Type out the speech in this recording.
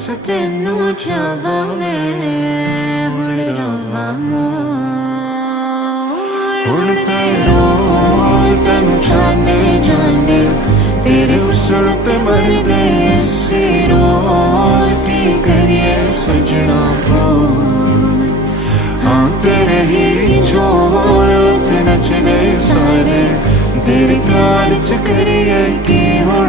बस तेनू चाहवा मैं हुण रवा हुण ते रोज तेनू चाहते जांदे तेरे हुस्न ते मरदे असी रोज की करिए सजना बोल हाँ तेरे ही झोल ते नचने सारे तेरे प्यार च करिए की हुण